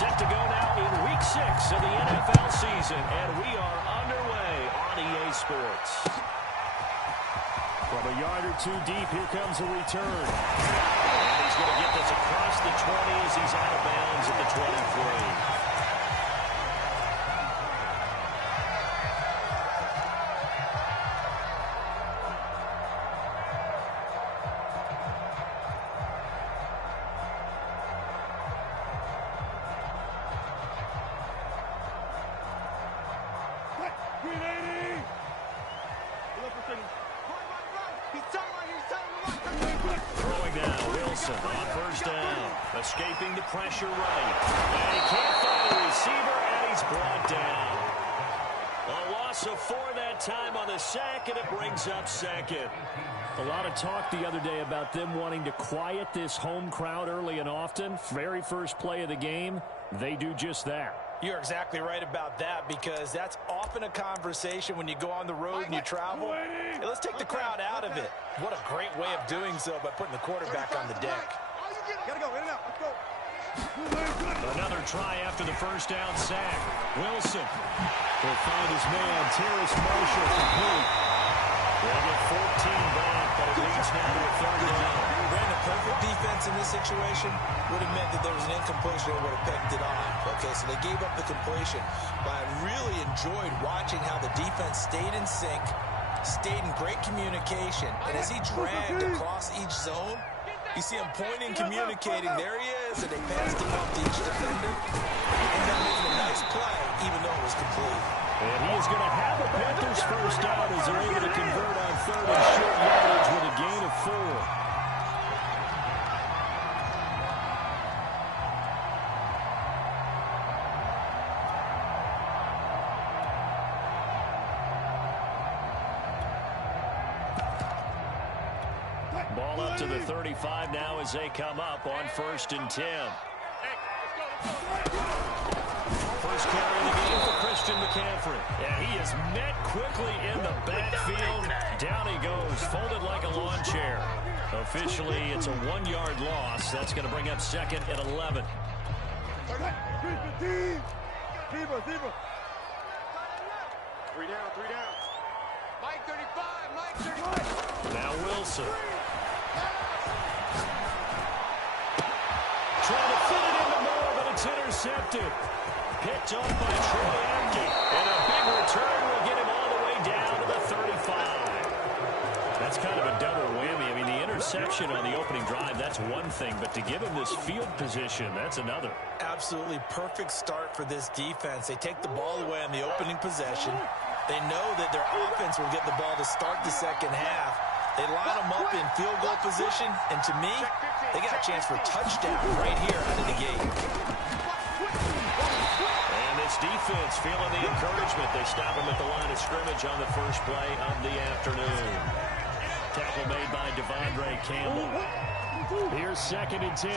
Set to go now in Week 6 of the NFL season, and we are underway on EA Sports. From a yard or two deep, here comes a return. And he's going to get this across the 20 as he's out of bounds at the 23. Throwing down, Wilson on first down. Escaping the pressure right. And he can't find the receiver, and he's brought down. A loss of 4 that time on the sack, and it brings up second. A lot of talk the other day about them wanting to quiet this home crowd early and often. Very first play of the game, they do just that. You're exactly right about that, because that's often a conversation when you go on the road and you travel. Hey, let's take the crowd out of it. What a great way of doing so by putting the quarterback on the deck. Gotta go, in and out, let's go. Another try after the first down sack. Wilson will find his man, Terrace Marshall, complete. They'll get 14 back, but it leads now to a third down. Ran a perfect defense in this situation would have meant that there was an incompletion that would have picked it off. Okay, so they gave up the completion. But I really enjoyed watching how the defense stayed in sync, stayed in great communication. And as he dragged across each zone, you see him pointing, communicating. There he is, and they passed him up to each defender. And that making a nice play, even though it was complete. And he is going to have the Panthers first down as they're able to convert on third and short yardage with a gain of 4. Ball up to the 35 now as they come up on 1st and 10. First carry of the game for Christian McCaffrey. And he is met quickly in the backfield. Down he goes, folded like a lawn chair. Officially, it's a 1-yard loss. That's going to bring up second at 11. 3 down. Mike 35. Now Wilson. Trying to fit it into Moore, but it's intercepted. Picked off by Troy Apke. And a big return will get him all the way down to the 35. That's kind of a double whammy. I mean, the interception on the opening drive, that's one thing. But to give him this field position, that's another. Absolutely perfect start for this defense. They take the ball away on the opening possession. They know that their offense will get the ball to start the second half. They line them up in field goal position, and to me, they got a chance for a touchdown right here out of the gate. And this defense feeling the encouragement. They stop him at the line of scrimmage on the first play of the afternoon. Tackle made by Devondre Campbell. Here's 2nd and 10.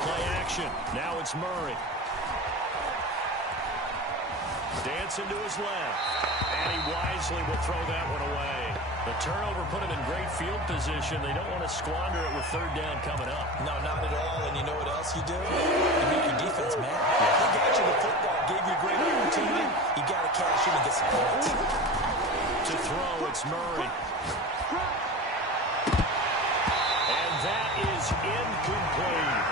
Play action. Now it's Murray. Dancing to his left. And he wisely will throw that one away. The turnover put him in great field position. They don't want to squander it with 3rd down coming up. No, not at all. And you know what else you do? You make your defense mad. They got you the football, gave you a great opportunity. You got to cash in and get some points. To throw, it's Murray. And that is incomplete.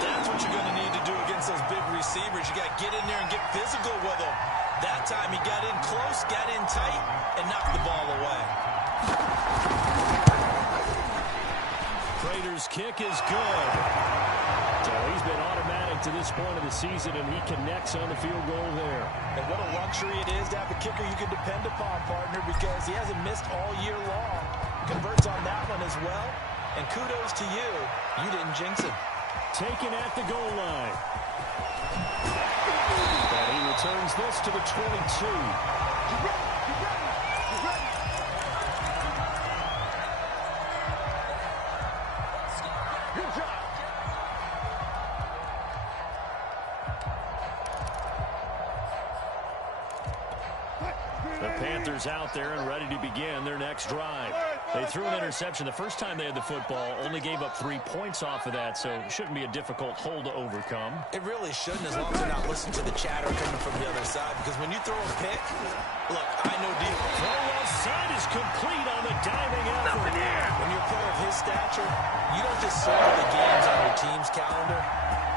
That's what you're going to need to do against those big receivers. You got to get in there and get physical with them. That time he got in close, got in tight, and knocked the ball away. Prater's kick is good. So he's been automatic to this point of the season, and he connects on the field goal there. And what a luxury it is to have a kicker you can depend upon, partner, because he hasn't missed all year long. Converts on that one as well. And kudos to you. You didn't jinx him. Taken at the goal line. And he returns this to the 22. Good job. The Panthers out there and ready to begin their next drive. They threw an interception the first time they had the football, only gave up 3 points off of that, so it shouldn't be a difficult hole to overcome. It really shouldn't, as long as you're not listening to the chatter coming from the other side, because when you throw a pick, look, I know deep. Throw left side is complete on the diving effort. When you're a player of his stature, you don't just circle the games on your team's calendar.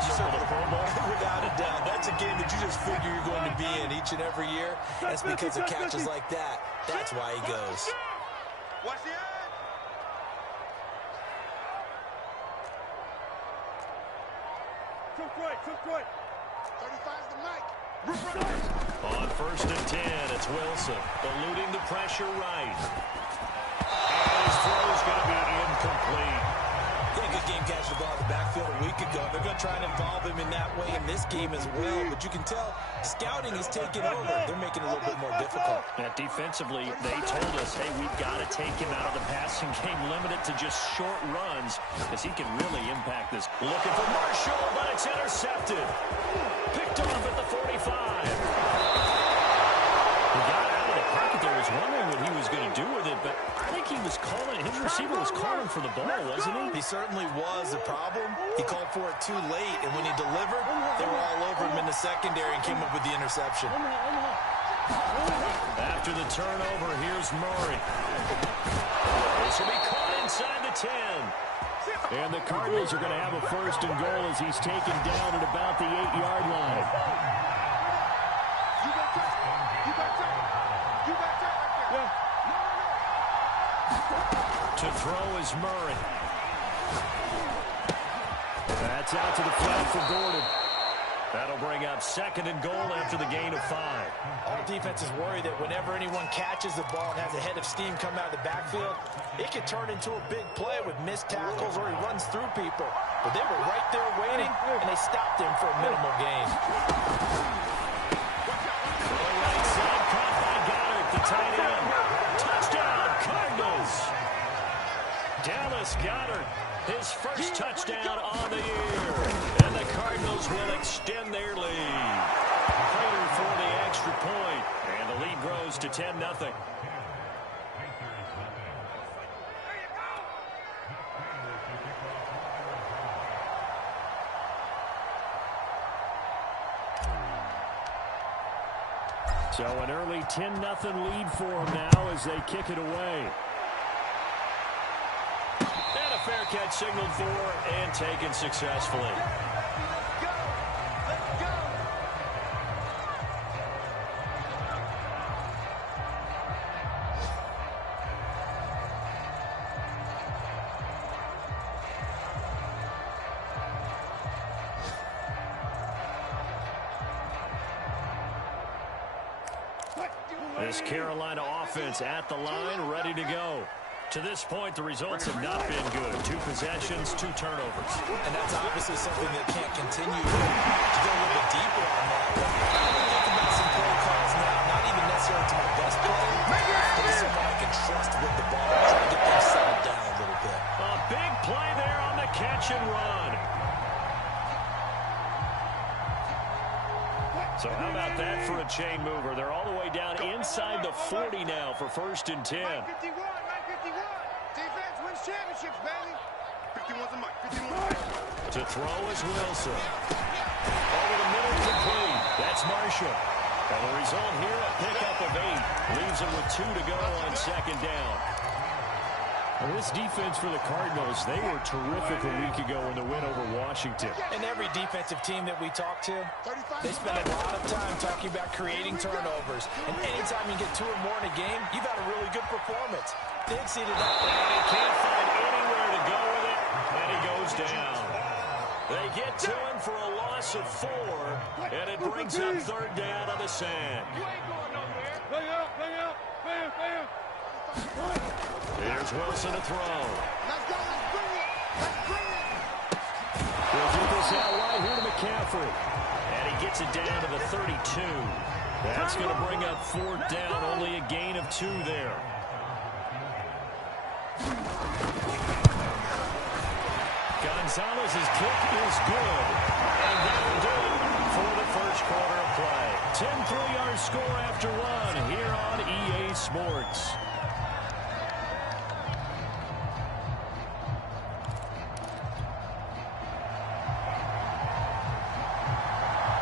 You circle the Pro Bowl. Without a doubt. That's a game that you just figure you're going to be in each and every year. That's because of catches like that. That's why he goes. Watch the edge. Took right. 35's the mic. On 1st and 10, it's Wilson, eluding the pressure right. And his throw is going to be incomplete. Yeah, good game catching the ball in the backfield a week ago. They're going to try and involve him in that way in this game as well. But you can tell scouting is taking over. They're making it a little bit more difficult. Yeah, defensively, they told us, hey, we've got to take him out of the passing game, limit it to just short runs, because he can really impact this. Looking for Marshall, but it's intercepted. Picked off at the 45. He got out of the pocket there. Was wondering what he was going to do with it, but I think he was calling, his receiver was calling for the ball, wasn't he? He certainly was. The problem, he called for it too late, and when he delivered, they were all over him in the secondary and came up with the interception. After the turnover, here's Murray. This will be caught inside the 10. And the Cardinals are going to have a 1st and goal as he's taken down at about the 8-yard line. To throw is Murray. That's out to the flat for Gordon. That'll bring up 2nd and goal after the gain of 5. All defenses worry that whenever anyone catches the ball and has a head of steam come out of the backfield, it could turn into a big play with missed tackles or he runs through people. But they were right there waiting, and they stopped him for a minimal gain. Right side, caught by Goddard, the tight end. Touchdown, Cardinals! Dallas Goddard, his first touchdown on the year. And the Cardinals will extend their lead. Prater for the extra point. And the lead grows to 10-0. So an early 10-0 lead for them now as they kick it away. And a fair catch signaled for and taken successfully. Let's go. This Carolina offense at the line, ready to go. To this point, the results have not been good. 2 possessions, 2 turnovers. And that's obviously something that can't continue. To go a little bit deeper on that, I'm thinking about some play calls now, not even necessarily to my best player, but to someone I can trust with the ball, try to get things settled down a little bit. A big play there on the catch and run. So how about that for a chain mover? They're all the way down inside the 40 now for 1st and 10. 51. Defense wins championships, baby. 51's a mic. 51. To throw is Wilson. Over the middle, complete. That's Marshall. And the result here, a pickup of 8. Leaves him with 2 to go on 2nd down. Well, this defense for the Cardinals, they were terrific a week ago in the win over Washington. And every defensive team that we talk to, they spend a lot of time talking about creating turnovers. And anytime you get 2 or more in a game, you've had a really good performance. They exceeded that. And he can't find anywhere to go with it, and he goes down. They get to him for a loss of 4, and it brings up 3rd down on the sand. Bang out. Here's Wilson to throw. Let's go. Let's bring it. He'll get this out wide here to McCaffrey. And he gets it down to the 32. That's going to bring up 4th down. Only a gain of 2 there. Gonzalez's kick is good. And that'll do it for the first quarter of play. 10-3 our score after one here on EA Sports.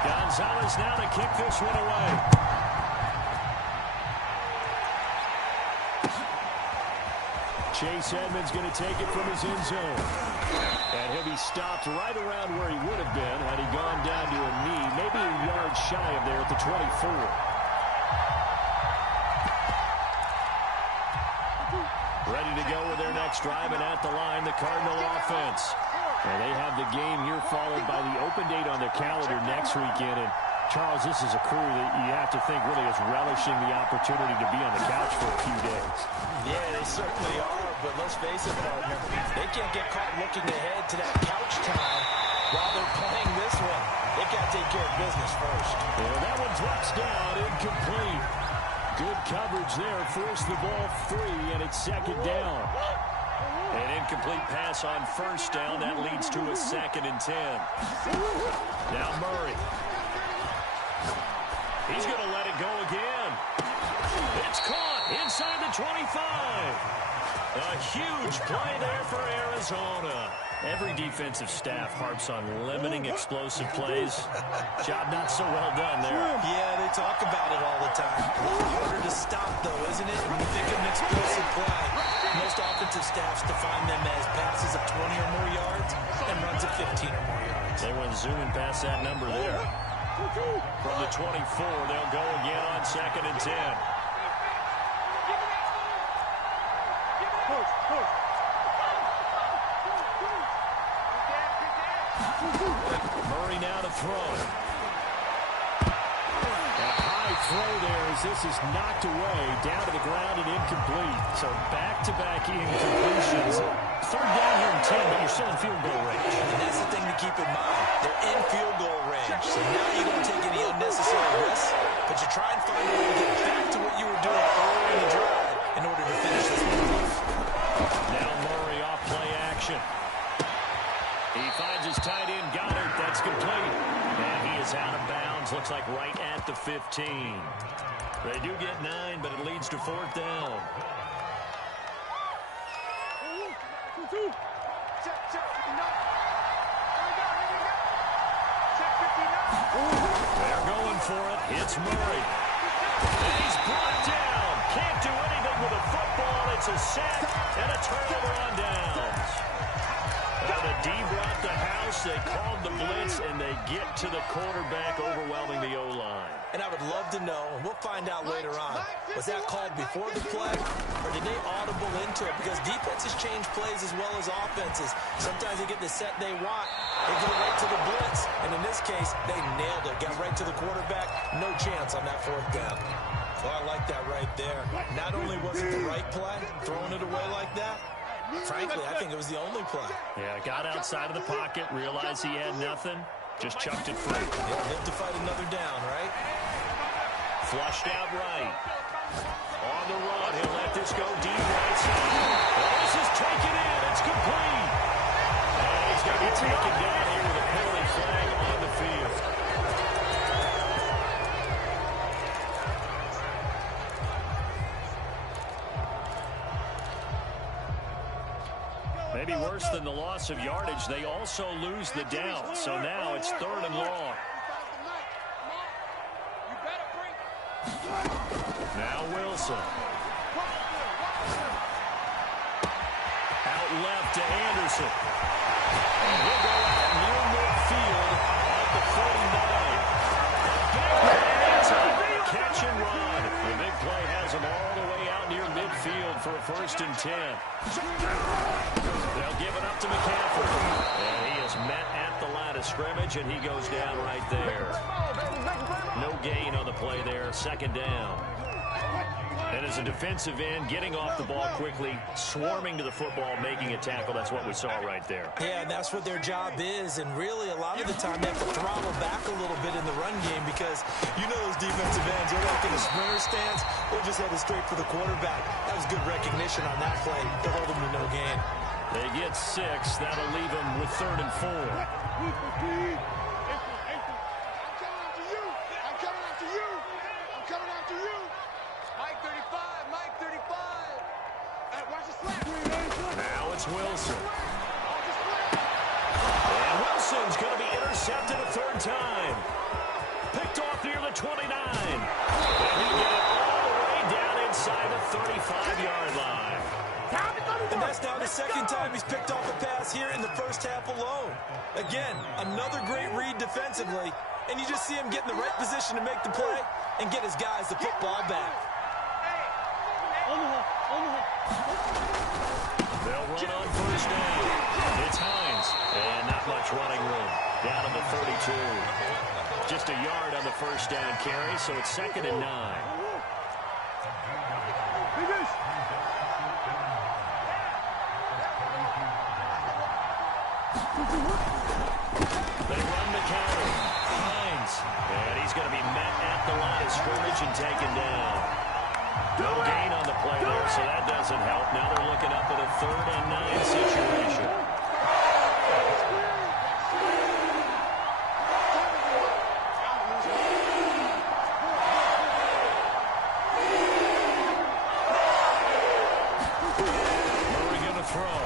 Gonzalez now to kick this one away. Chase Edmonds going to take it from his end zone. And he'll be stopped right around where he would have been had he gone down to a knee, maybe a yard shy of there at the 24. Ready to go with their next drive, and at the line, the Cardinal offense. And they have the game here followed by the open date on their calendar next weekend. And Charles, this is a crew that you have to think really is relishing the opportunity to be on the couch for a few days. Yeah, they certainly are, but let's face it, partner, they can't get caught looking ahead to that couch time while they're playing this one. They've got to take care of business first. Yeah, that one drops down, incomplete. Good coverage there, forced the ball free, and it's second down. An incomplete pass on first down, that leads to a 2nd and 10. Now Murray. He's going to let it go again. It's caught inside the 25. A huge play there for Arizona. Every defensive staff harps on limiting explosive plays. Job not so well done there. Yeah, they talk about it all the time. A little harder to stop, though, isn't it? When you think of an explosive play, most offensive staffs define them as passes of 20 or more yards and runs of 15 or more yards. They went zooming past that number there. From the 24, they'll go again on 2nd and 10. Murray now to throw. A high throw there as this is knocked away, down to the ground and incomplete. So back-to-back incompletions. 3rd down here and 10, but you're still in field goal range. And that's the thing to keep in mind. They're in field goal range. So now you don't take any unnecessary risks, but you try and find a way to get back to what you were doing earlier in the drive in order to finish this one off. Now Murray off play action. He finds his tight end, Goddard. That's complete. And he is out of bounds. Looks like right at the 15. They do get 9, but it leads to 4th down. They're going for it. It's Murray. And he's brought down. Can't do anything with a football. It's a sack and a turnover on downs. The D brought the house. They called the blitz, and they get to the quarterback, overwhelming the O-line. And I would love to know, and we'll find out later on, was that called before the play, or did they audible into it? Because defenses change plays as well as offenses. Sometimes they get the set they want. They get it right to the blitz, and in this case, they nailed it. Got right to the quarterback. No chance on that 4th down. So I like that right there. Not only was it the right play, throwing it away like that, frankly, I think it was the only play. Yeah, got outside of the pocket, realized he had nothing, just chucked it free. Yeah, live to fight another down, right? Flushed out right. On the run, he'll let this go deep right side. Oh, this is taken in. It's complete. And he's going to be taken down here with a penalty flag on the field. Maybe worse than the loss of yardage, they also lose the down. So now it's 3rd and long. Now Wilson. Out left to Anderson. And he'll go out near midfield at the 49. It's a catch and run. The big play has him all the way out near midfield for a 1st and 10. They'll give it up to McCaffrey. And he is met at the line of scrimmage, and he goes down right there. No gain on the play there. 2nd down. And as a defensive end, getting off the ball quickly, swarming to the football, making a tackle. That's what we saw right there. Yeah, and that's what their job is. And really, a lot of the time, they have to throttle back a little bit in the run game because you know those defensive ends, they're like in a sprinter stance. They're just headed straight for the quarterback. That was good recognition on that play. They'll hold them to no gain. They get 6. That'll leave them with 3rd and 4. I'm coming after you. Now it's Wilson. And Wilson's going to be intercepted a third time. Picked off near the 29. And he get it all the way down inside the 35-yard line. And that's now the second time he's picked off a pass here in the first half alone. Again, another great read defensively, and you just see him get in the right position to make the play and get his guys the football back. They'll run on first down. It's Hines, and not much running room. Down to the 32. Just a yard on the first down carry, so it's 2nd and 9. They run the counter. Hines. And he's going to be met at the line of scrimmage and taken down. No gain on the play there, so that doesn't help. Now they're looking up at a 3rd and 9 situation. Murray going to throw.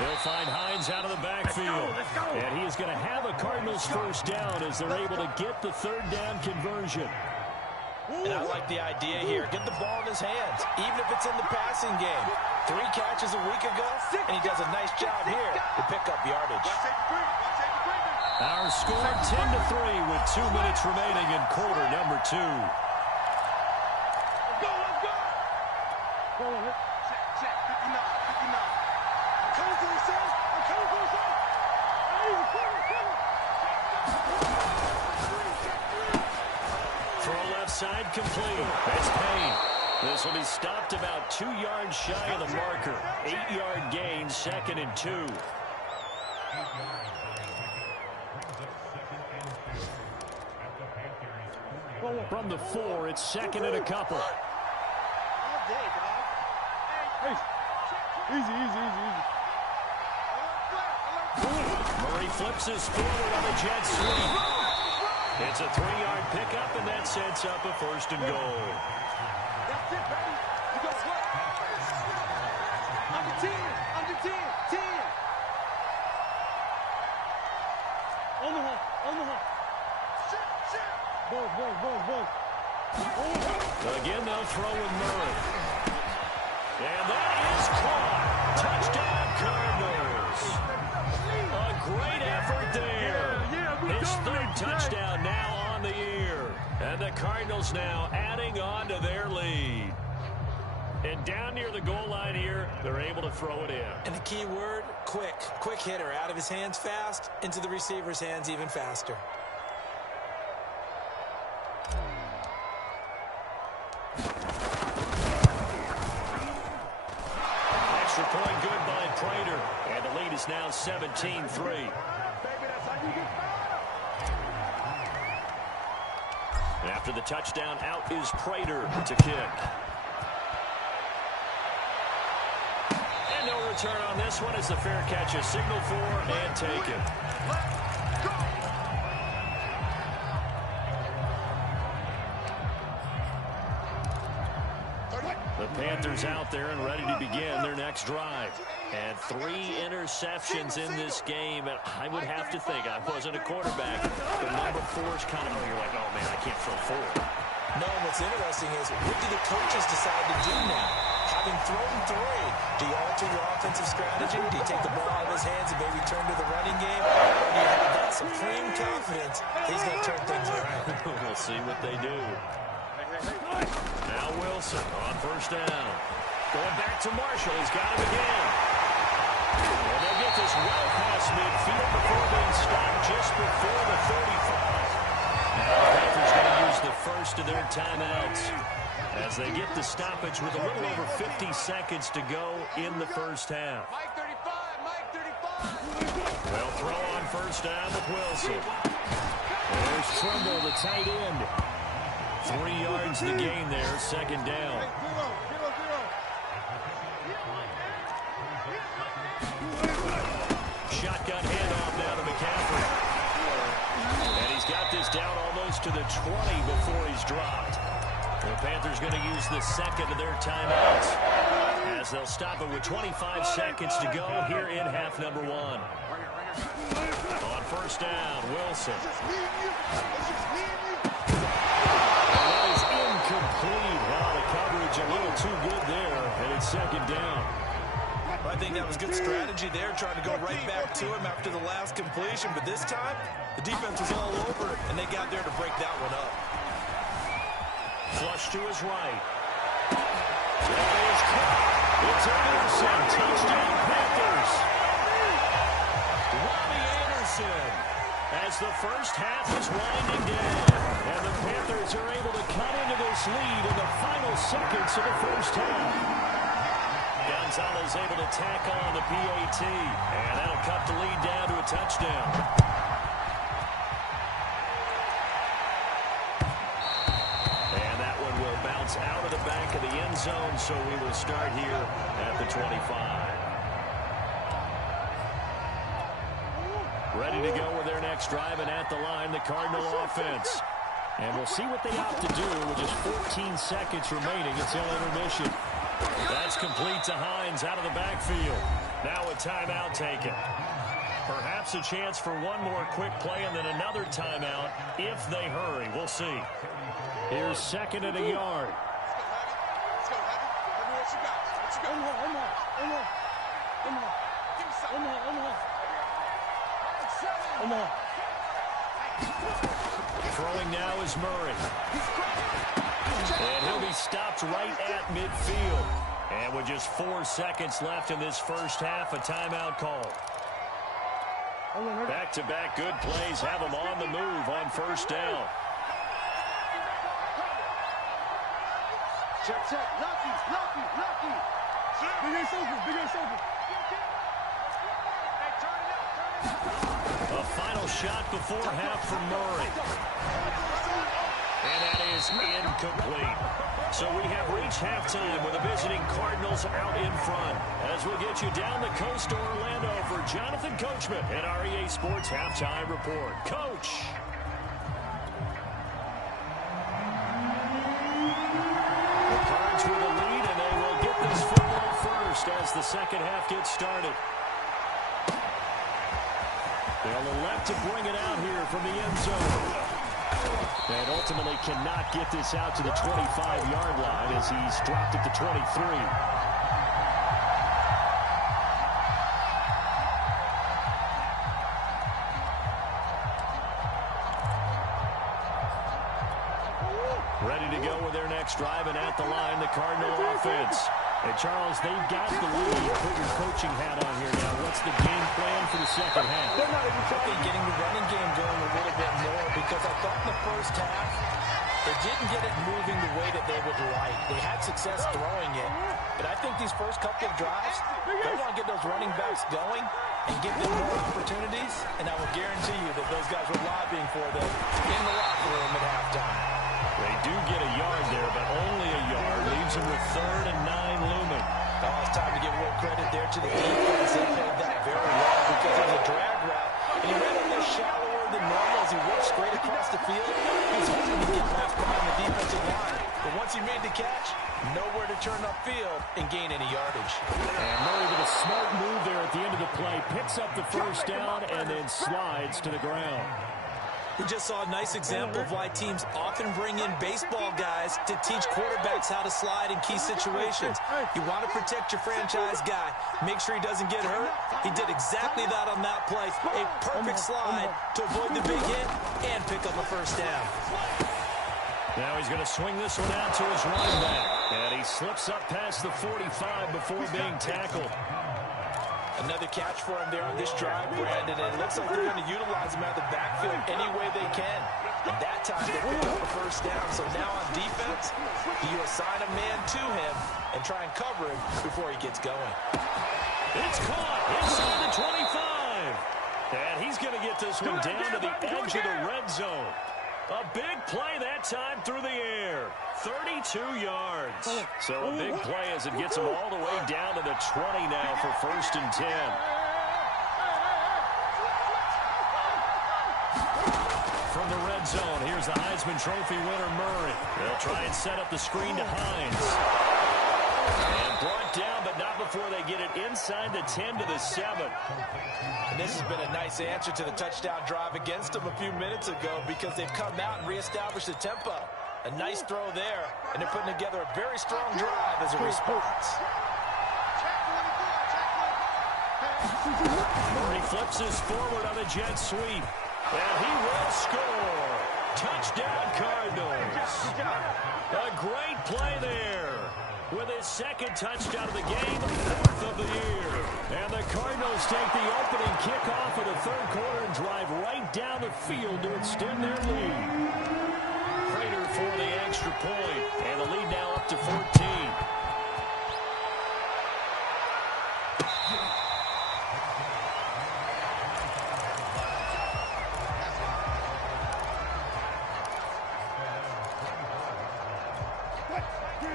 They'll find Hines out of the backfield. And he is going to have a Cardinals first down as they're able to get the 3rd down conversion. And I like the idea here. Get the ball in his hands, even if it's in the passing game. 3 catches a week ago, and he does a nice job here to pick up yardage. Our score 10-3 with 2 minutes remaining in quarter number 2. Check, 59. I'm coming for you, son. Throw left side complete. That's Payne. This will be stopped about 2 yards shy of the marker. 8-yard gain, 2nd and 2. From the 4, it's 2nd and a couple. Easy. Murray flips his forward on a jet sweep. It's a 3-yard pickup, and that sets up a 1st and goal. That's it, baby. You go what? Under 10. On the hole. Shit. Boom. Again, they'll throw with Murray. And that is caught. Touchdown, Cardinals. A great effort there. His 3rd touchdown now on the year. And the Cardinals now adding on to their lead. And down near the goal line here, they're able to throw it in. And the key word, quick. Quick hitter. Out of his hands fast, into the receiver's hands even faster. Extra point good by Prater. And the lead is now 17-3. After the touchdown, out is Prater to kick. And no return on this one as the fair catch is signaled for and taken. The Panthers out there and ready to begin their next drive. And 3 interceptions in this game. And I would have to think, I wasn't a quarterback, but number 4 is kind of, you're like, oh man, I can't throw 4. No, what's interesting is, what do the coaches decide to do now? Having thrown 3, do you alter your offensive strategy? Do you take the ball out of his hands and maybe turn to the running game? Or do you have that supreme confidence he's going to turn things around? We'll see what they do. Now Wilson on first down. Going back to Marshall. He's got him again. And they'll get this well past midfield before being stopped just before the 35. Now the Panthers going to use the first of their timeouts as they get the stoppage with a little over 50 seconds to go in the first half. Mike 35. They'll throw on first down with Wilson. There's Trimble, the tight end. 3 yards to gain there, 2nd down. Shotgun handoff now to McCaffrey. And he's got this down almost to the 20 before he's dropped. The Panthers going to use the second of their timeouts as they'll stop it with 25 seconds to go here in half number one. On first down, Wilson. That is incomplete. Wow, the coverage a little too good there, and it's second down. I think that was good strategy there, trying to go right back to him after the last completion. But this time, the defense was all over it, and they got there to break that one up. Flush to his right. That is caught. It's Anderson. Touchdown, Panthers. Robbie Anderson. As the first half is winding down, and the Panthers are able to cut into this lead in the final seconds of the first half. Gonzalez able to tack on the PAT, and that'll cut the lead down to a touchdown. And that one will bounce out of the back of the end zone, so we will start here at the 25. Ready to go with their next drive, and at the line, the Cardinal offense. And we'll see what they opt to do with just 14 seconds remaining until intermission. That's complete to Hines out of the backfield. Now a timeout taken. Perhaps a chance for one more quick play and then another timeout if they hurry. We'll see. Here's second and a yard. Let's go, Heavy. Let me what you got. What you got? Give me something. Throwing now is Murray. And he'll be stopped right at midfield. And with just 4 seconds left in this first half, a timeout call. Back-to-back good plays have them on the move on first down. Check. Lucky. Big open. Hey, turn it up. A final shot before half from Murray. And that is incomplete. So we have reached halftime with the visiting Cardinals out in front. As we'll get you down the coast to Orlando for Jonathan Coachman at our EA Sports Halftime Report. Coach. The Cards with the lead, and they will get this football first as the second half gets started. They'll elect to bring it out here from the end zone. And ultimately cannot get this out to the 25-yard line as he's dropped at the 23. Ready to go with their next drive, and at the line, the Cardinal offense. And Charles, they've got the lead. Put your coaching hat on here now. What's the game plan for the second half? They're not even trying getting the running game going a little bit more, because I thought in the first half they didn't get it moving the way that they would like. They had success throwing it, but I think these first couple of drives, they want to get those running backs going and give them more opportunities, and I will guarantee you that those guys were lobbying for them in the locker room at halftime. They do get a yard there, but only a yard. Leaves them with 3rd and 9 looming. Oh, it's time to give a little credit there to the defense. They played that very well because it was a drag route, and he ran a little shallower than normal as he worked straight across the field. He was hoping to get left behind the defensive line, but once he made the catch, nowhere to turn upfield and gain any yardage. And Murray with a smart move there at the end of the play, picks up the first down and then slides to the ground. We just saw a nice example of why teams often bring in baseball guys to teach quarterbacks how to slide in key situations. You want to protect your franchise guy. Make sure he doesn't get hurt. He did exactly that on that play. A perfect slide to avoid the big hit and pick up a first down. Now he's going to swing this one out to his running back. And he slips up past the 45 before being tackled. Another catch for him there on this drive, Brandon, and it looks like they're going to utilize him out of the backfield any way they can. And that time they pick up a first down. So now on defense, do you assign a man to him and try and cover him before he gets going? It's caught inside the 25. And he's going to get this one down to the edge of the red zone. A big play that time through the air. 32 yards. So a big play as it gets him all the way down to the 20 now for 1st and 10. From the red red zone. Here's the Heisman Trophy winner, Murray. They'll try and set up the screen to Hines. And brought down, but not before they get it inside the 10 to the 7. And this has been a nice answer to the touchdown drive against them a few minutes ago because they've come out and reestablished the tempo. A nice throw there, and they're putting together a very strong drive as a response. Murray flips his forward on a jet sweep. And he will score. Touchdown, Cardinals. A great play there. With his second touchdown of the game, 4th of the year. And the Cardinals take the opening kickoff of the third quarter and drive right down the field to extend their lead. Prater for the extra point, and the lead now up to 14.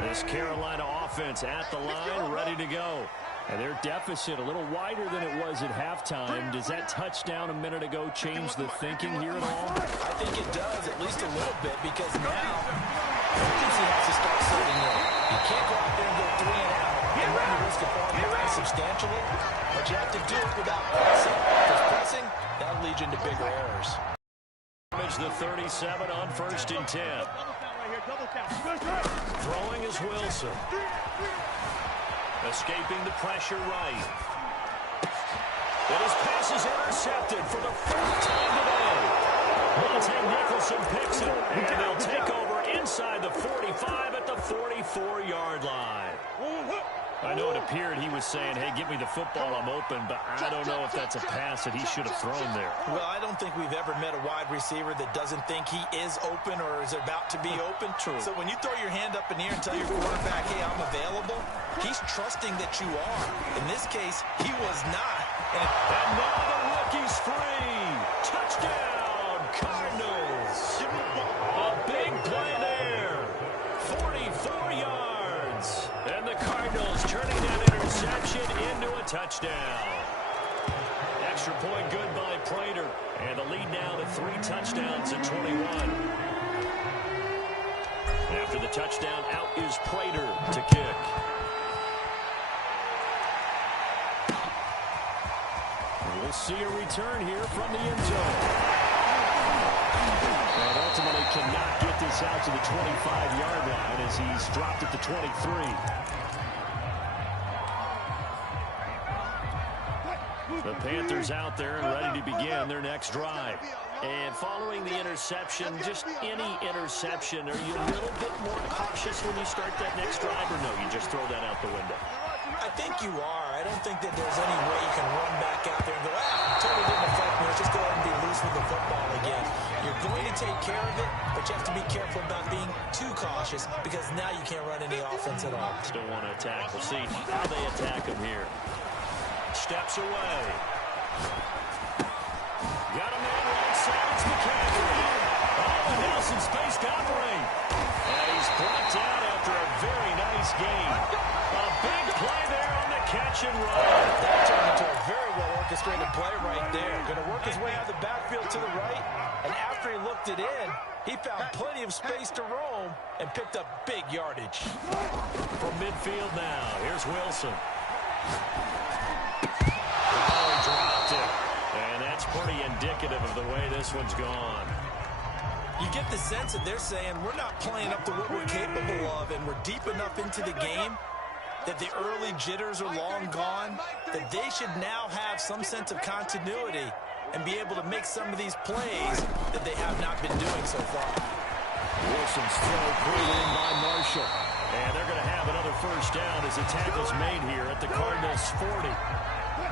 This Carolina offense at the line, ready to go. And their deficit a little wider than it was at halftime. Does that touchdown a minute ago change the thinking here at all? I think it does, at least a little bit, because now urgency has to start setting in. You can't go out there and go 3 and out and run the risk of falling behind substantially, but you have to do it without pressing. Because pressing, that'll lead you into bigger errors. The 37 on 1st and 10. Throwing is Wilson. Escaping the pressure right. And his pass is intercepted for the 4th time today. Monte Nicholson picks it, and they'll take over inside the 45 at the 44-yard line. I know it appeared he was saying, hey, give me the football, I'm open, but I don't know if that's a pass that he should have thrown there. Well, I don't think we've ever met a wide receiver that doesn't think he is open or is about to be open. True. So when you throw your hand up in the air and tell your quarterback, hey, I'm available, he's trusting that you are. In this case, he was not. And now the rookie's free. Touchdown, Cardinals. A big play there. 44 yards. And the Cardinals turning that interception into a touchdown. Extra point good by Prater. And the lead now to 3 touchdowns at 21. After the touchdown, out is Prater to kick. We'll see a return here from the end zone. And ultimately cannot get this out to the 25-yard line as he's dropped at the 23. The Panthers out there and ready to begin their next drive. And following the interception, just any interception, are you a little bit more cautious when you start that next drive, or no, you just throw that out the window? I think you are. I don't think that there's any way you can run back out there and go, totally didn't affect me. Let's just go ahead and be loose with the football again. You're going to take care of it, but you have to be careful about being too cautious because now you can't run any offense at all. Still want to attack. We'll see how they attack him here. Steps away. Got a man right side. It's McCaffrey. Oh, and now some space to operate. And he's brought down after a very nice game. A big play there on the catch and run. That turned into a very well-orchestrated play right there. Going to work his way out of the backfield to the right. And after he looked it in, he found plenty of space to roam and picked up big yardage. From midfield now, here's Wilson. Oh, he dropped it. And that's pretty indicative of the way this one's gone. You get the sense that they're saying we're not playing up to what we're capable of, and we're deep enough into the game that the early jitters are long gone, that they should now have some sense of continuity and be able to make some of these plays that they have not been doing so far. Wilson's throw pulled in by Marshall. And they're going to have another first down as the tackle's made here at the Cardinals 40.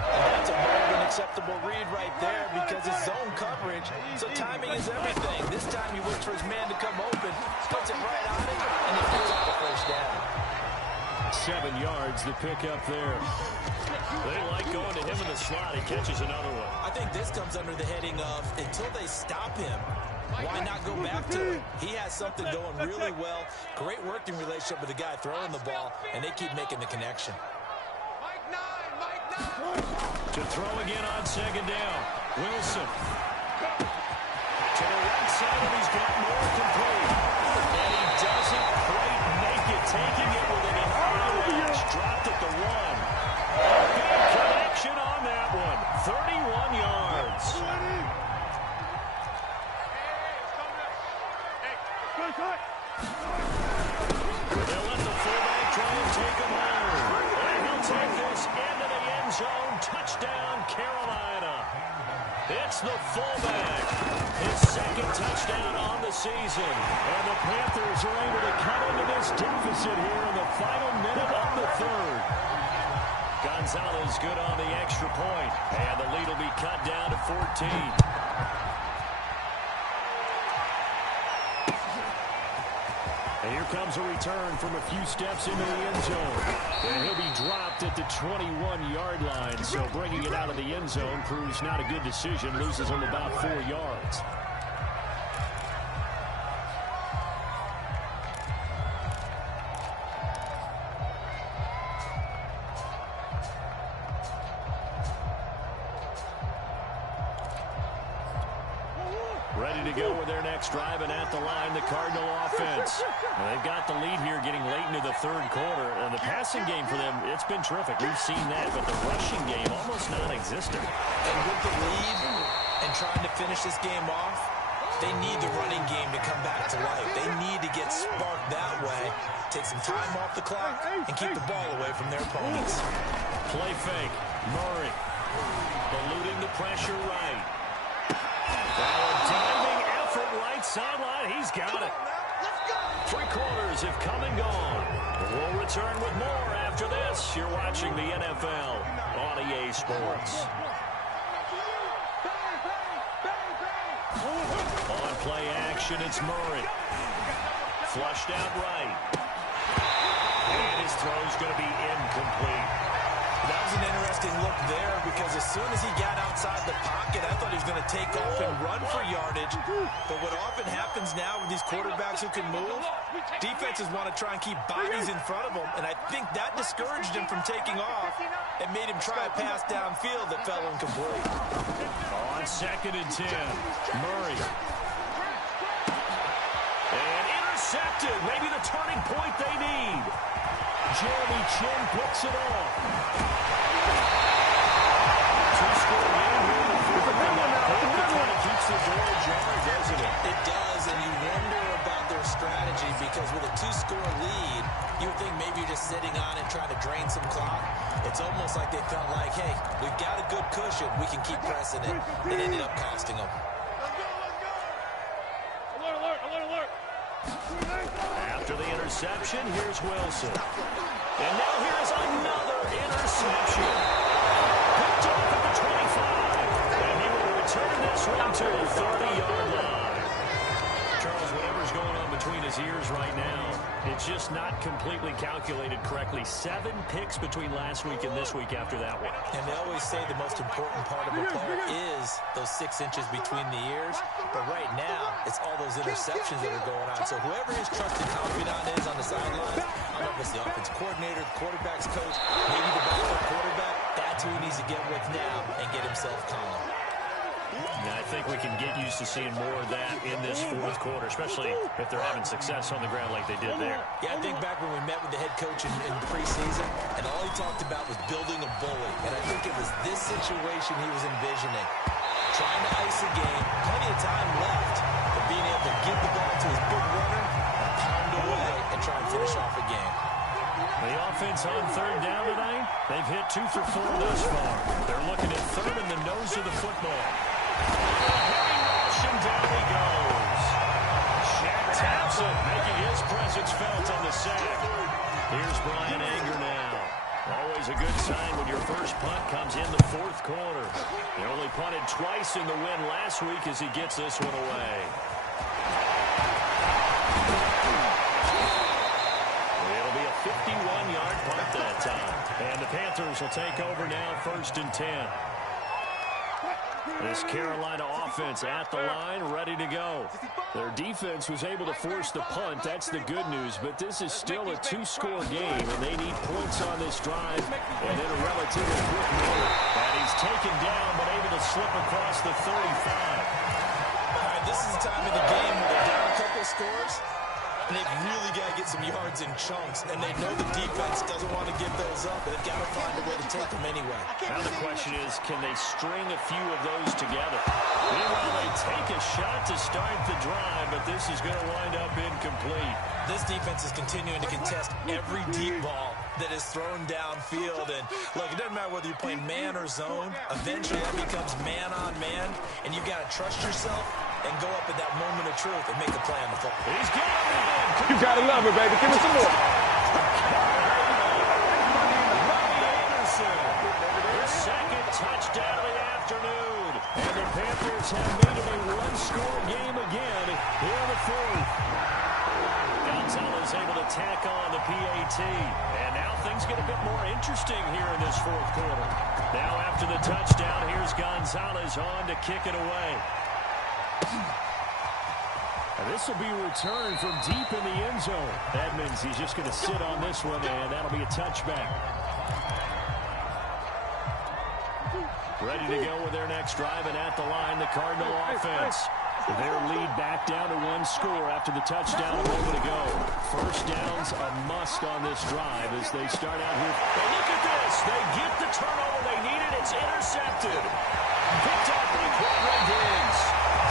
And that's a more than acceptable read right there because it's zone coverage, so timing is everything. This time he waits for his man to come open, puts it right on it, and he picks up the first down. 7 yards to pick up there. They like going to him in the slot. He catches another one. I think this comes under the heading of until they stop him, why not go back to him? He has something going really well. Great working relationship with the guy throwing the ball, and they keep making the connection. To throw again on second down. Wilson. To the right outside, and he's got more complete. And he doesn't quite make it, taking it with an eye-lash. Dropped at the 1. A big connection on that one. 31 yards. They'll let the fullback try and take him home. And he'll take this into the end zone. Touchdown, Carolina. It's the fullback. His second touchdown on the season. And the Panthers are able to cut into this deficit here in the final minute of the third. Gonzalez good on the extra point. And the lead will be cut down to 14. And here comes a return from a few steps into the end zone. And he'll be dropped at the 21-yard line. So bringing it out of the end zone proves not a good decision. Loses him about 4 yards. Ready to go with their next drive, and at the line, the Cardinal offense. Well, they've got the lead here getting late into the third quarter. And the passing game for them, it's been terrific. We've seen that, but the rushing game almost non-existent. And with the lead and trying to finish this game off, they need the running game to come back to life. They need to get sparked that way, take some time off the clock, and keep the ball away from their opponents. Play fake. Murray eluding the pressure right. A diving effort right sideline. He's got it. 3 quarters have come and gone. We'll return with more after this. You're watching the NFL on EA Sports. On play action, it's Murray. Flushed out right. And his throw's going to be incomplete. That was an interesting look there because as soon as he got outside the pocket, I thought he was going to take off and run for yardage. But what often happens now with these quarterbacks who can move, defenses want to try and keep bodies in front of them, and I think that discouraged him from taking off and made him try a pass downfield that fell incomplete. On 2nd and 10, Murray. And intercepted. Maybe the turning point they need. Jeremy Chin picks it off. Two-score game here in the fourth quarter. It kind of keeps the door ajar, doesn't it? It does, and you wonder about their strategy because with a 2-score lead, you would think maybe you're just sitting on and trying to drain some clock. It's almost like they felt like, hey, we've got a good cushion. We can keep pressing it. It ended up costing them. After the interception, here's Wilson. And now here's another interception. Picked off at the 25. And he will return this one to the 30-yard line. Charles, whatever's going on between his ears right now, it's just not completely calculated correctly. 7 picks between last week and this week after that one. And they always say the most important part of a player is those 6 inches between the ears. But right now, it's all those interceptions that are going on. So whoever his trusted confidant is on the sideline, I don't know if it's the offense coordinator, the quarterback's coach, maybe the backup quarterback, that's who he needs to get with now and get himself calm. Yeah, I think we can get used to seeing more of that in this fourth quarter, especially if they're having success on the ground like they did there. Yeah, I think back when we met with the head coach in preseason, and all he talked about was building a bully. And I think it was this situation he was envisioning. Trying to ice a game, plenty of time left, but being able to give the ball to his big runner, pound away, and try and finish off a game. The offense on 3rd down tonight, they've hit 2 for 4 thus far. They're looking at 3rd in the nose of the football. Heavy rush, and down he goes. Shaq taps it, making his presence felt on the sack. Here's Brian Anger now. Always a good sign when your first punt comes in the fourth quarter. They only punted twice in the win last week as he gets this one away. It'll be a 51-yard punt that time. And the Panthers will take over now, 1st and 10. This Carolina offense at the line, ready to go. Their defense was able to force the punt. That's the good news. But this is still a 2-score game, and they need points on this drive and in a relatively quick manner. And he's taken down, but able to slip across the 35. this is the time of the game where they're down a couple of scores, and they've really got to get some yards in chunks, and they know the defense doesn't want to give those up, but they've got to find a way to take them anyway. Now the question is, can they string a few of those together? Meanwhile, they take a shot to start the drive, but this is going to wind up incomplete. This defense is continuing to contest every deep ball that is thrown downfield. And look, it doesn't matter whether you're playing man or zone. Eventually, that becomes man on man, and you've got to trust yourself and go up at that moment of truth and make a play on the football. He's got it. You gotta love it, baby. Give me some more. His second touchdown of the afternoon. And the Panthers have made it a one-score game again here in the fourth. Gonzalez able to tack on the PAT. And now things get a bit more interesting here in this fourth quarter. Now after the touchdown, here's Gonzalez on to kick it away. And this will be returned from deep in the end zone. Edmonds, he's just going to sit on this one, and that'll be a touchback. Ready to go with their next drive, and at the line, the Cardinal offense. Their lead back down to one score after the touchdown a moment ago. First down's a must on this drive as they start out here. But look at this. They get the turnover they needed. It's intercepted. Picked up by Quadro Diggs.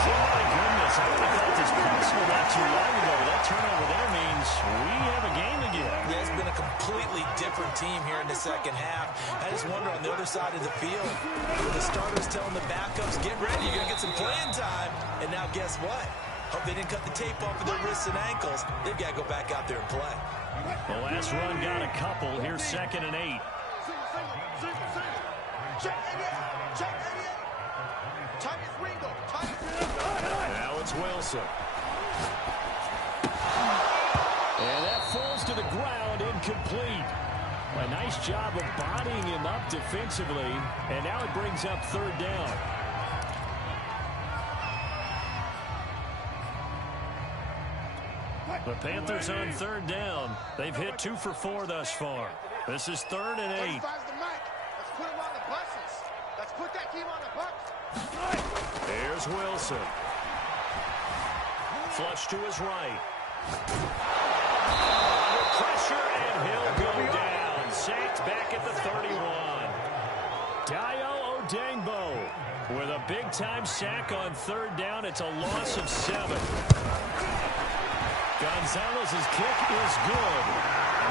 Oh, my goodness. I would have thought this possible not too long ago. That turnover there means we have a game again. Yeah, it's been a completely different team here in the second half. I just wonder on the other side of the field, with the starters telling the backups, get ready, you're going to get some playing time. And now guess what? Hope they didn't cut the tape off of their wrists and ankles. They've got to go back out there and play. The last run got a couple. Here's 2nd and 8. Now it's Wilson. And that falls to the ground, incomplete. A nice job of bodying him up defensively. And now it brings up 3rd down. The Panthers on 3rd down. They've hit 2 for 4 thus far. This is 3rd and 8. Let's put him on the buses. Let's put that team on the bus. Here's Wilson. Flush to his right. Under pressure, and he'll go down. Sacked back at the 31. Dayo Odengbo with a big-time sack on 3rd down. It's a loss of 7. Gonzalez's kick is good.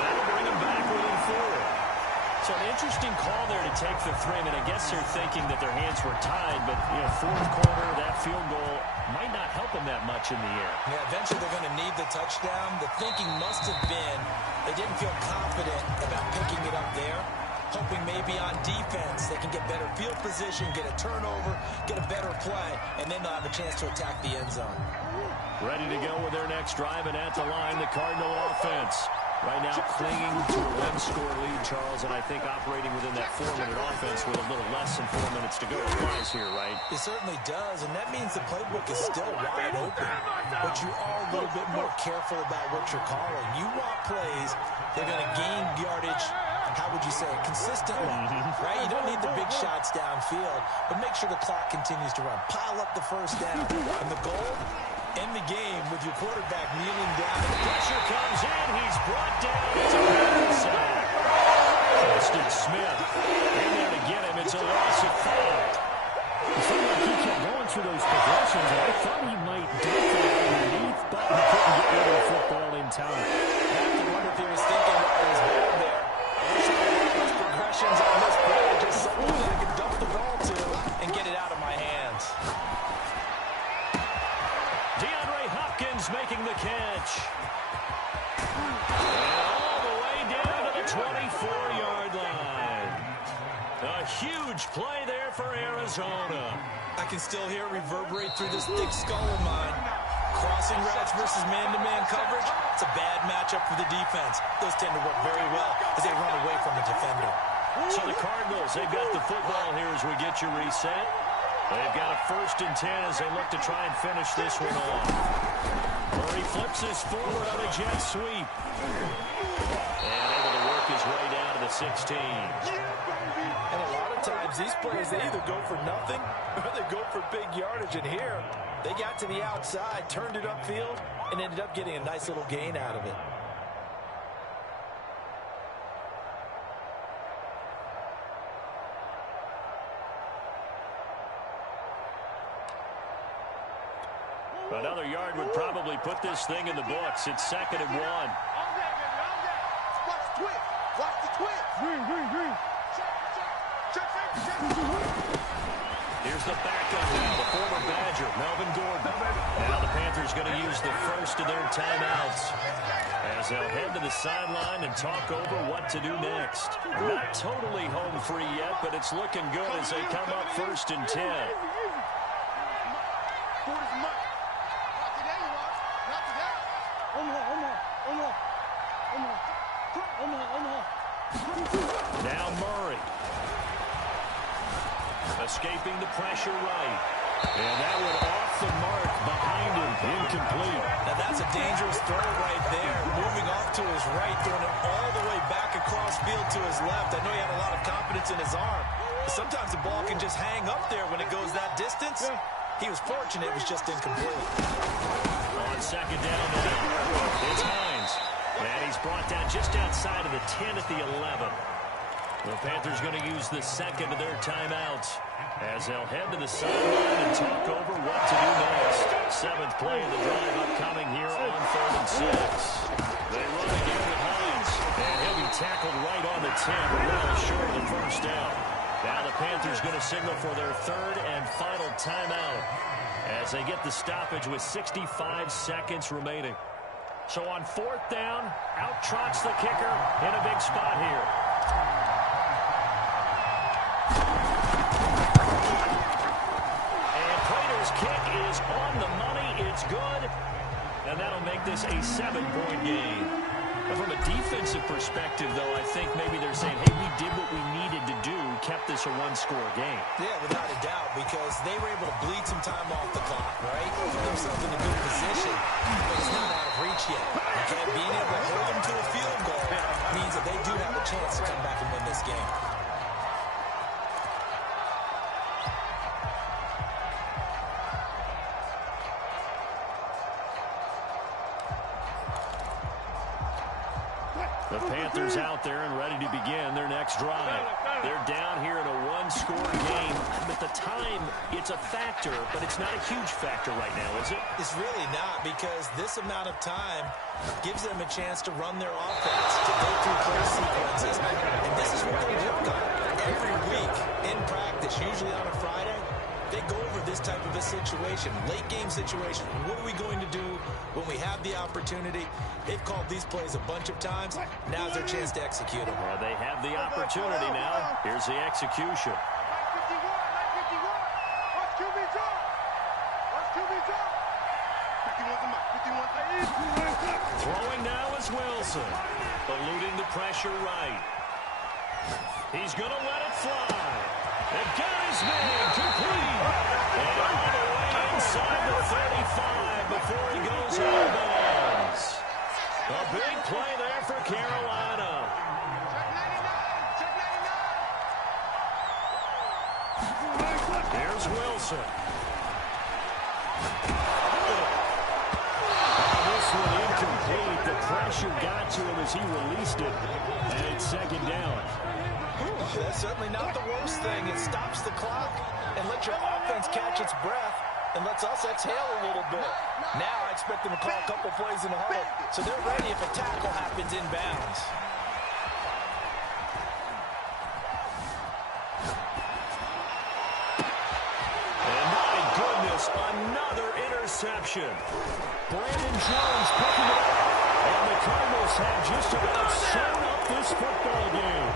That'll bring him back within 4. So an interesting call there to take the 3. I mean, I guess they're thinking that their hands were tied, but, you know, 4th quarter, that field goal might not help them that much in the air. Yeah, eventually they're going to need the touchdown. The thinking must have been they didn't feel confident about picking it up there, hoping maybe on defense they can get better field position, get a turnover, get a better play, and then they'll have a chance to attack the end zone. Ready to go with their next drive, and at the line, the Cardinal offense. Right now clinging to a one-score lead, Charles, and I think operating within that 4-minute offense with a little less than 4 minutes to go applies here, right? It certainly does, and that means the playbook is still wide open. But you are a little bit more careful about what you're calling. You want plays that are going to gain yardage, how would you say it, consistently, right? You don't need the big shots downfield, but make sure the clock continues to run. Pile up the first down, and the goal, end the game with your quarterback kneeling down. The pressure comes in. He's brought down. It's a bad sack. Preston Smith in there to get him. It's a loss of 5. It seemed like he kept going through those progressions, and I thought he might do that underneath, but he couldn't get rid of the football in time. I have to wonder if he was thinking while he was back there. I wish I had those progressions on this play. Just something that I could dump the ball to and get it out of my hands. DeAndre Hopkins making the catch. And all the way down to the 24-yard line. A huge play there for Arizona. I can still hear it reverberate through this thick skull of mine. Crossing routes versus man-to-man coverage, it's a bad matchup for the defense. Those tend to work very well as they run away from the defender. So the Cardinals, they've got the football here as we get you reset. They've got a 1st and 10 as they look to try and finish this one off. Murray flips this forward on a jet sweep. And able to work his way down to the 16. And a lot of times these plays, they either go for nothing or they go for big yardage. And here, They got to the outside, turned it upfield, and ended up getting a nice little gain out of it. Another yard would probably put this thing in the books. It's 2nd and 1. Watch the twist. Watch the twist. Green. Check. Here's the backup now, the former Badger, Melvin Gordon. Now the Panthers going to use the first of their timeouts as they'll head to the sideline and talk over what to do next. Not totally home free yet, but it's looking good as they come up 1st and 10. Now Murray. Escaping the pressure right. And that one off the mark behind him. Incomplete. Now that's a dangerous throw right there. Moving off to his right, throwing it all the way back across field to his left. I know he had a lot of confidence in his arm. But sometimes the ball can just hang up there when it goes that distance. He was fortunate it was just incomplete. On 2nd down now, it's Hines. And he's brought down just outside of the 10 at the 11. The Panthers going to use the 2nd of their timeouts as they'll head to the sideline and talk over what to do next. 7th play of the drive upcoming here on 3rd and 6. They run again with Hines, and he'll be tackled right on the 10, well short of the 1st down. Now the Panthers going to signal for their 3rd and final timeout as they get the stoppage with 65 seconds remaining. So on 4th down, out trots the kicker in a big spot here. And Prater's kick is on the money. It's good. And that'll make this a 7-point game. But from a defensive perspective, though, I think maybe they're saying, hey, we did what we needed to do, kept this a 1-score game. Yeah, without a doubt, because they were able to bleed some time off the clock, right? Put themselves in a good position, but it's not out of reach yet. Okay, being able to hold them to a field goal means that they do have a chance to come back and win this game. The Panthers out there and ready to begin their next drive. They're down here in a 1-score game. But the time, it's a factor, but it's not a huge factor right now, is it? It's really not, because this amount of time gives them a chance to run their offense, to go through play sequences. And this is what they work on every week in practice, usually on a Friday. They go over this type of a situation, late game situation. What are we going to do when we have the opportunity? They've called these plays a bunch of times. Now's their chance to execute them. Well, they have the opportunity now. Here's the execution. Throwing now is Wilson. Eluding the pressure right. He's going to let it fly. And got his man complete. And all the way inside the 35 before he goes out of bounds. A big play there for Carolina. Here's Wilson. This one incomplete. The pressure got to him as he released it. And it's 2nd down. That's certainly not the worst thing. It stops the clock and lets your offense catch its breath and lets us exhale a little bit. Now I expect them to call a couple plays in the huddle, so they're ready if a tackle happens inbounds. And my goodness, another interception. Brandon Jones picking it up. And the Cardinals have just about sewn up this football game.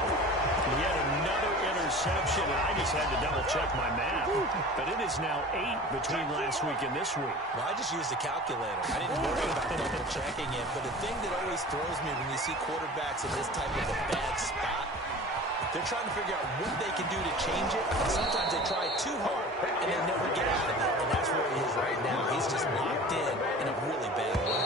Yet another interception, and I just had to double-check my math. But it is now 8 between last week and this week. Well, I just used a calculator. I didn't worry about double-checking it. But the thing that always throws me when you see quarterbacks in this type of a bad spot, they're trying to figure out what they can do to change it. And sometimes they try too hard, and they never get out of it. And that's where he is right now. He's just locked in a really bad way.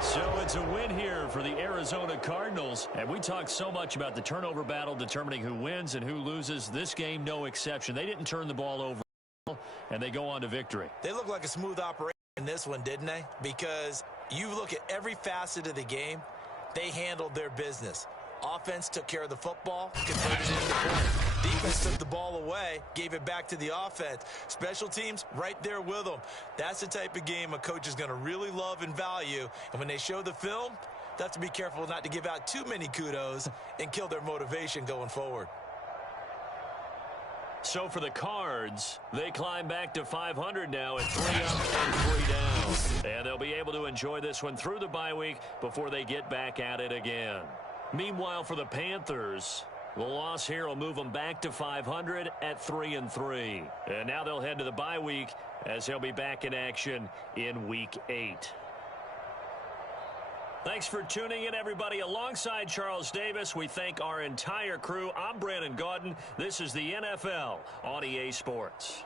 So it's a win here for the Arizona Cardinals. And we talked so much about the turnover battle determining who wins and who loses. This game, no exception. They didn't turn the ball over. and they go on to victory. They look like a smooth operation in this one, didn't they? Because you look at every facet of the game, they handled their business. Offense took care of the football, converted it into points. Defense took the ball away, gave it back to the offense. Special teams, right there with them. That's the type of game a coach is going to really love and value. And when they show the film, they have to be careful not to give out too many kudos and kill their motivation going forward. So for the Cards, they climb back to 500 now at 3 up and 3 down. And they'll be able to enjoy this one through the bye week before they get back at it again. Meanwhile, for the Panthers, the loss here will move them back to 500 at 3-3. And now they'll head to the bye week as they'll be back in action in Week 8. Thanks for tuning in, everybody. Alongside Charles Davis, we thank our entire crew. I'm Brandon Gaudin. This is the NFL on EA Sports.